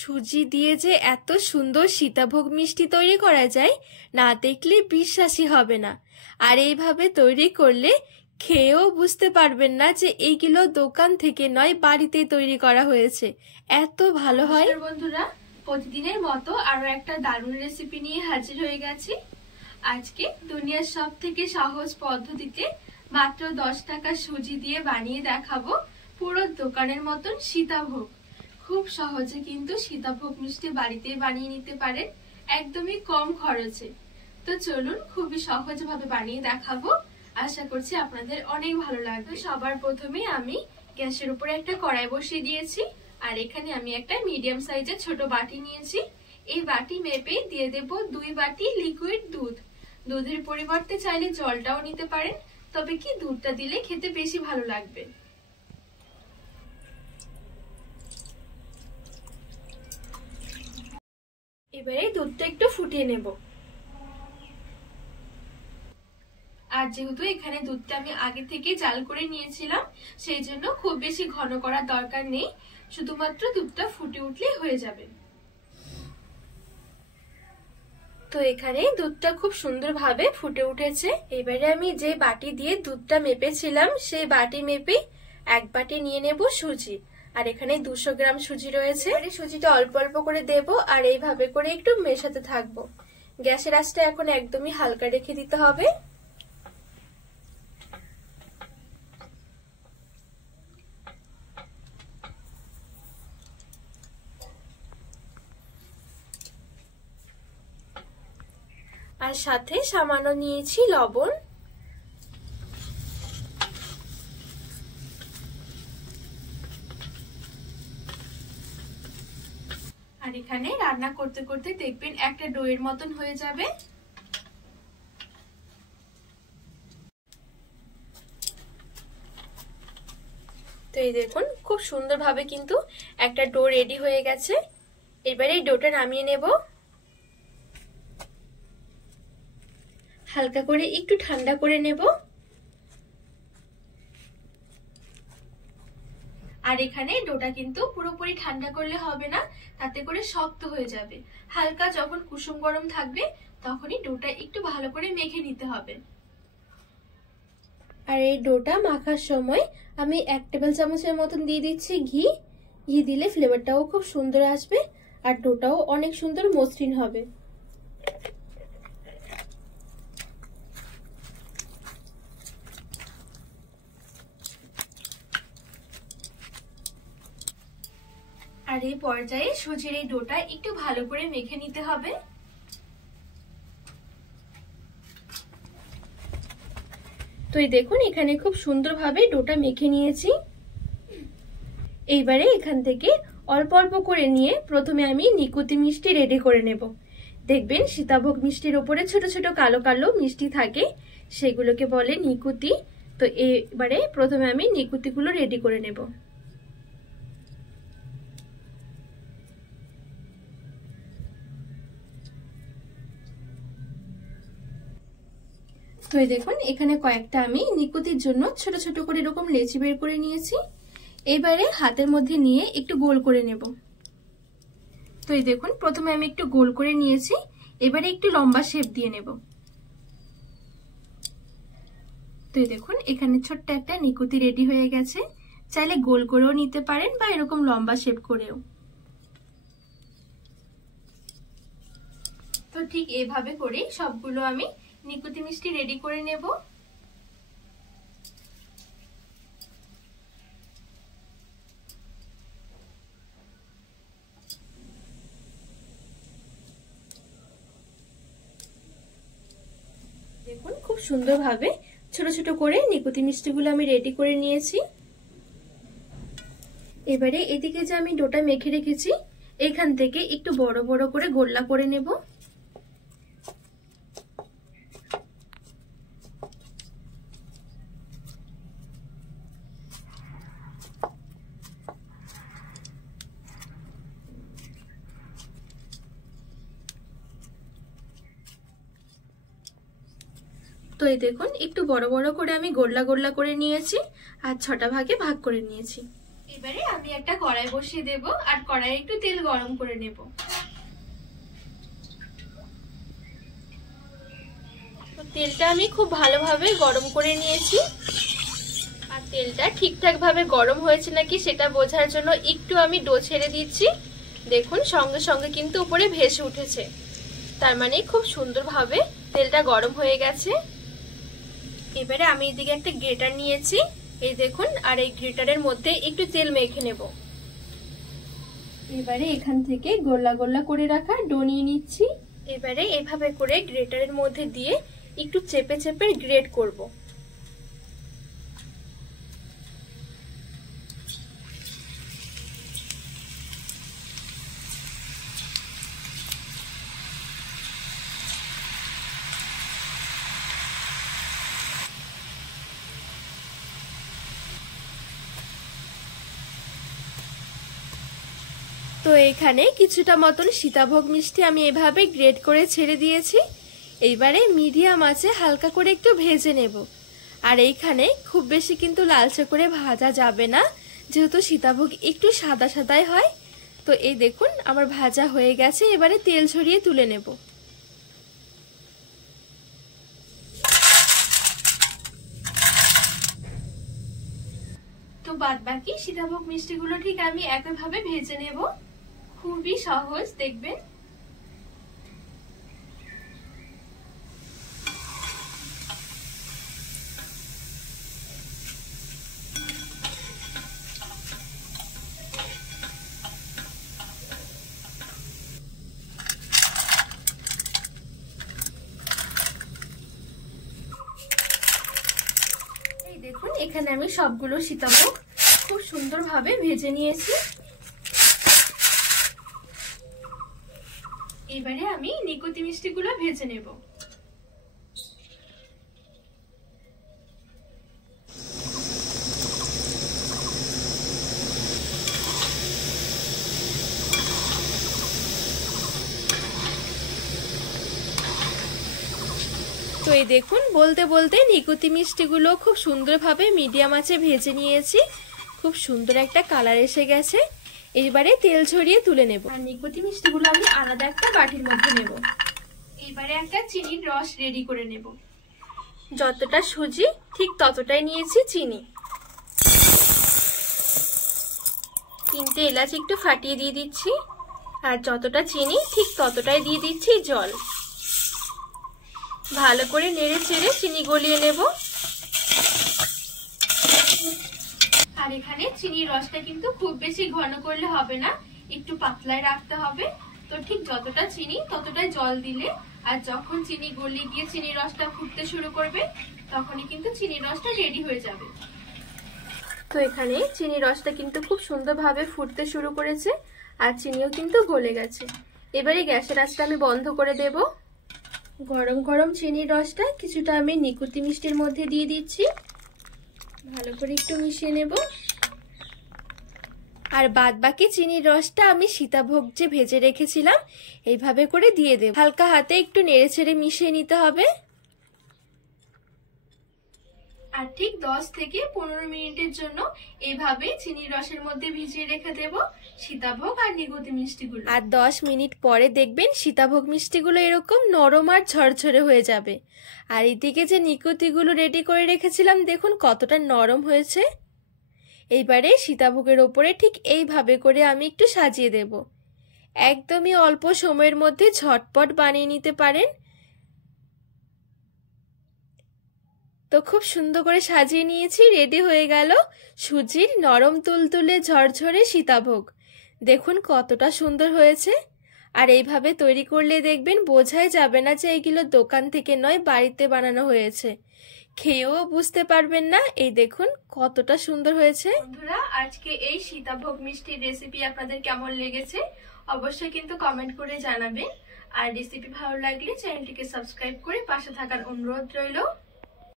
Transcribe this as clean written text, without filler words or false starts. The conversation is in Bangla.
সুজি দিয়ে যে এত সুন্দর সীতাভোগ মিষ্টি তৈরি করা যায় না দেখলে বিশ্বাসই হবে না। আর এইভাবে তৈরি করলে খেয়েও বুঝতে পারবেন না যে এইগুলো দোকান থেকে নয়, বাড়িতেই তৈরি করা হয়েছে। এত ভালো হয়। বন্ধুরা, প্রতিদিনের মতো আরো একটা দারুণ রেসিপি নিয়ে হাজির হয়ে গেছি। আজকে দুনিয়ার সব থেকে সহজ পদ্ধতিতে মাত্র 10 টাকা সুজি দিয়ে বানিয়ে দেখাবো পুরো দোকানের মতন সীতাভোগ। খুব সহজে কিন্তু সীতাভোগ মিষ্টি বাড়িতে বানিয়ে নিতে পারেন, একদমই কম খরচে। তো চলুন খুবই সহজভাবে বানিয়ে দেখাবো, আশা করছি আপনাদের অনেক ভালো লাগবে। সবার প্রথমে আমি গ্যাসের উপরে একটা কড়াই বসিয়ে দিয়েছি, আর এখানে আমি একটা মিডিয়াম সাইজের ছোট বাটি নিয়েছি। এই বাটি মেপে দিয়ে দেব 2 বাটি লিকুইড দুধ। দুধের পরিবর্তে চাইলে জলটাও নিতে পারেন, তবে কি দুধটা দিলে খেতে বেশি ভালো লাগবে। এবারে দুধটা একটু ফুটিয়ে নেব। আর যেহেতু এখানে দুধটা আমি আগে থেকে জাল করে নিয়েছিলাম, সেই জন্য খুব বেশি ঘন করার দরকার নেই, শুধুমাত্র দুধটা ফুটে উঠলেই হয়ে যাবে। তো এখানে দুধটা খুব সুন্দরভাবে ফুটে উঠেছে। এবারে আমি যে বাটি দিয়ে দুধটা মেপেছিলাম সেই বাটি মেপে 1 বাটি নিয়ে নেব সুজি। আর এখানে 200 গ্রাম সুজি রয়েছে। সুজিটা অল্প অল্প করে দেব আর এইভাবে করে একটু মেশাতে থাকবো। গ্যাসের আঁচটা এখন একদমই হালকা রেখে দিতে হবে। আর সাথে সামান্য নিয়েছি লবণ। আর এখানে রান্না করতে করতে দেখবেন একটা ডোয়ের মতন হয়ে যাবে। তো এই দেখুন খুব সুন্দরভাবে কিন্তু একটা ডো রেডি হয়ে গেছে। এবারে এই ডোটা নামিয়ে নেব। হালকা করে একটু ঠান্ডা করে নেব। আর এখানে ডোটা কিন্তু পুরোপুরি ঠান্ডা করলে হবে না, তাতে করে শক্ত হয়ে যাবে। হালকা যখন কুসুম গরম থাকবে তখনই ডোটা একটু ভালো করে মেখে নিতে হবে। আর এই ডোটা মাখার সময় আমি 1 টেবিল চামচের মতন দিয়ে দিচ্ছি ঘি। ঘি দিলে ফ্লেভারটাও খুব সুন্দর আসবে আর ডোটাও অনেক সুন্দর মসৃণ হবে। আর এই পর্যায়ে সুজির এই ডোটা একটু ভালো করে মেখে নিতে হবে। তো এই দেখুন এখানে খুব সুন্দরভাবে ডোটা মেখে নিয়েছি। এইবারে এখান থেকে অল্প অল্প করে নিয়ে প্রথমে আমি নিকুতি মিষ্টি রেডি করে নেব। দেখবেন সীতাভোগ মিষ্টির উপরে ছোট ছোট কালো কালো মিষ্টি থাকে, সেগুলোকে বলে নিকুতি। তো এবারে প্রথমে আমি নিকুতিগুলো রেডি করে নেব। তো এই দেখুন এখানে কয়েকটা আমি নিকুতির জন্য ছোট ছোট করে এরকম লেচি বের করে নিয়েছি। এবারে হাতের মধ্যে নিয়ে একটু গোল করে নেব। তো এই দেখুন প্রথমে আমি একটু গোল করে নিয়েছি, এবারে একটু লম্বা শেপ দিয়ে নেব। তো এই দেখুন এখানে ছোট্ট একটা নিকুতি রেডি হয়ে গেছে। চাইলে গোল করেও নিতে পারেন বা এরকম লম্বা শেপ করেও। তো ঠিক এভাবে করে সবগুলো আমি নিকুতি মিষ্টি রেডি করে নেব। দেখুন খুব সুন্দরভাবে ছোট ছোট করে নিকুতি মিষ্টিগুলো আমি রেডি করে নিয়েছি। এবারে এদিকে যে আমি ডোটা মেখে রেখেছি এখান থেকে একটু বড় বড় করে গোল্লা করে নেব। তো এই দেখুন একটু বড় বড় করে আমি গোল্লা গোল্লা করে নিয়েছি আর 6টা ভাগে ভাগ করে নিয়েছি। এবারে আমি একটা কড়াই বসিয়ে দেব আর কড়াইয়ে একটু তেল গরম করে নেব। তো তেলটা আমি খুব ভালোভাবে গরম করে নিয়েছি। আর তেলটা ঠিকঠাক ভাবে গরম হয়েছে নাকি সেটা বোঝার জন্য একটু আমি ডো ছেড়ে দিচ্ছি। দেখুন সঙ্গে সঙ্গে কিন্তু উপরে ভেসে উঠেছে, তার মানে খুব সুন্দরভাবে তেলটা গরম হয়ে গেছে। এবারে আমি এদিকে একটা গ্রেটার নিয়েছি, এই দেখুন, আর এই গ্রেটারের মধ্যে একটু তেল মেখে নেব। এবারে এখান থেকে গোল্লা গোল্লা করে রাখা ডো নিয়ে নিচ্ছি। এবারে এভাবে করে গ্রেটারের মধ্যে দিয়ে একটু চেপে চেপে গ্রেট করব। তো এখানে কিছুটা মতন সীতাভোগ মিষ্টি আমি এভাবে গ্রেট করে ছেড়ে দিয়েছি। এইবারে মিডিয়াম আঁচে হালকা করে একটু ভেজে নেব। আর এইখানে খুব বেশি কিন্তু লালচে করে ভাজা যাবে না, যেহেতু সীতাভোগ একটু সাদা সাদাই হয়। তো এই দেখুন আমার ভাজা হয়ে গেছে, এবারে তেল ছড়িয়ে তুলে নেব। তো বাদ বাকি সীতাভোগ মিষ্টিগুলো ঠিক আমি একইভাবে ভেজে নেব। খুবই সহজ, দেখবেন। এই দেখুন এখানে আমি সবগুলো সীতাভোগ খুব সুন্দরভাবে ভেজে নিয়েছি। এবারে আমি নিকুতি মিষ্টিগুলো ভেজে নেব। তো এই দেখুন বলতে বলতে নিকুতি মিষ্টিগুলো খুব সুন্দরভাবে মিডিয়াম আঁচে ভেজে নিয়েছি। খুব সুন্দর একটা কালার এসে গেছে। এইবারে তেল ছড়িয়ে তুলে নেব। আর নিকুতি মিষ্টিগুলো আমি আলাদা একটা বাটির মধ্যে নেব। এইবারে একটা চিনির রস রেডি করে নেব। যতটা সুজি ঠিক ততটাই নিয়েছি চিনি। 3টে এলাচ একটু ফাটিয়ে দিয়ে দিচ্ছি। আর যতটা চিনি ঠিক ততটাই দিয়ে দিচ্ছি জল। ভালো করে নেড়ে চেড়ে চিনি গলিয়ে নেব। আর এখানে চিনির রসটা কিন্তু খুব বেশি ঘন করলে হবে না, একটু পাতলায় রাখতে হবে। তো ঠিক যতটা চিনি ততটাই জল দিলে, আর যখন চিনি গলিয়ে গিয়ে চিনির রসটা ফুটতে শুরু করবে তখনই কিন্তু চিনির রসটা রেডি হয়ে যাবে। তো এখানে চিনির রসটা কিন্তু খুব সুন্দরভাবে ফুটতে শুরু করেছে, আর চিনিও কিন্তু গলে গেছে। এবারে গ্যাসের আঁচটা আমি বন্ধ করে দেব। গরম গরম চিনির রসটা কিছুটা আমি নিকুতি মিষ্টির মধ্যে দিয়ে দিচ্ছি। ভালো করে একটু মিশিয়ে নেব। আর বাদ বাকি চিনির রসটা আমি সীতাভোগ যে ভেজে রেখেছিলাম এইভাবে করে দিয়ে দেব। হালকা হাতে একটু নেড়ে ছেড়ে মিশিয়ে নিতে হবে। আর ঠিক 10 থেকে 15 মিনিটের জন্য এইভাবে চিনির রসের মধ্যে ভিজিয়ে রেখে দেব সীতাভোগ আর নিকুতি মিষ্টিগুলো। আর 10 মিনিট পরে দেখবেন সীতাভোগ মিষ্টিগুলো এরকম নরম আর ঝরঝরে হয়ে যাবে। আর এদিকে যে নিকুতিগুলো রেডি করে রেখেছিলাম দেখুন কতটা নরম হয়েছে। এইবারে সীতাভোগের ওপরে ঠিক এইভাবে করে আমি একটু সাজিয়ে দেব। একদমই অল্প সময়ের মধ্যে ঝটপট বানিয়ে নিতে পারেন। তো খুব সুন্দর করে সাজিয়ে নিয়েছি, রেডি হয়ে গেল সুজির নরম তুলতুলে ঝরঝরে সীতাভোগ। দেখুন কতটা সুন্দর হয়েছে। আর এইভাবে তৈরি করলে দেখবেন বোঝাই যাবে না যে এগুলো দোকান থেকে নয়, বাড়িতে বানানো হয়েছে। খেয়েও বুঝতে পারবেন না। এই দেখুন কতটা সুন্দর হয়েছে। বন্ধুরা আজকে এই সীতাভোগ মিষ্টির রেসিপি আপনাদের কেমন লেগেছে অবশ্যই কিন্তু কমেন্ট করে জানাবেন। আর রেসিপি ভালো লাগলে চ্যানেলটিকে সাবস্ক্রাইব করে পাশে থাকার অনুরোধ রইল।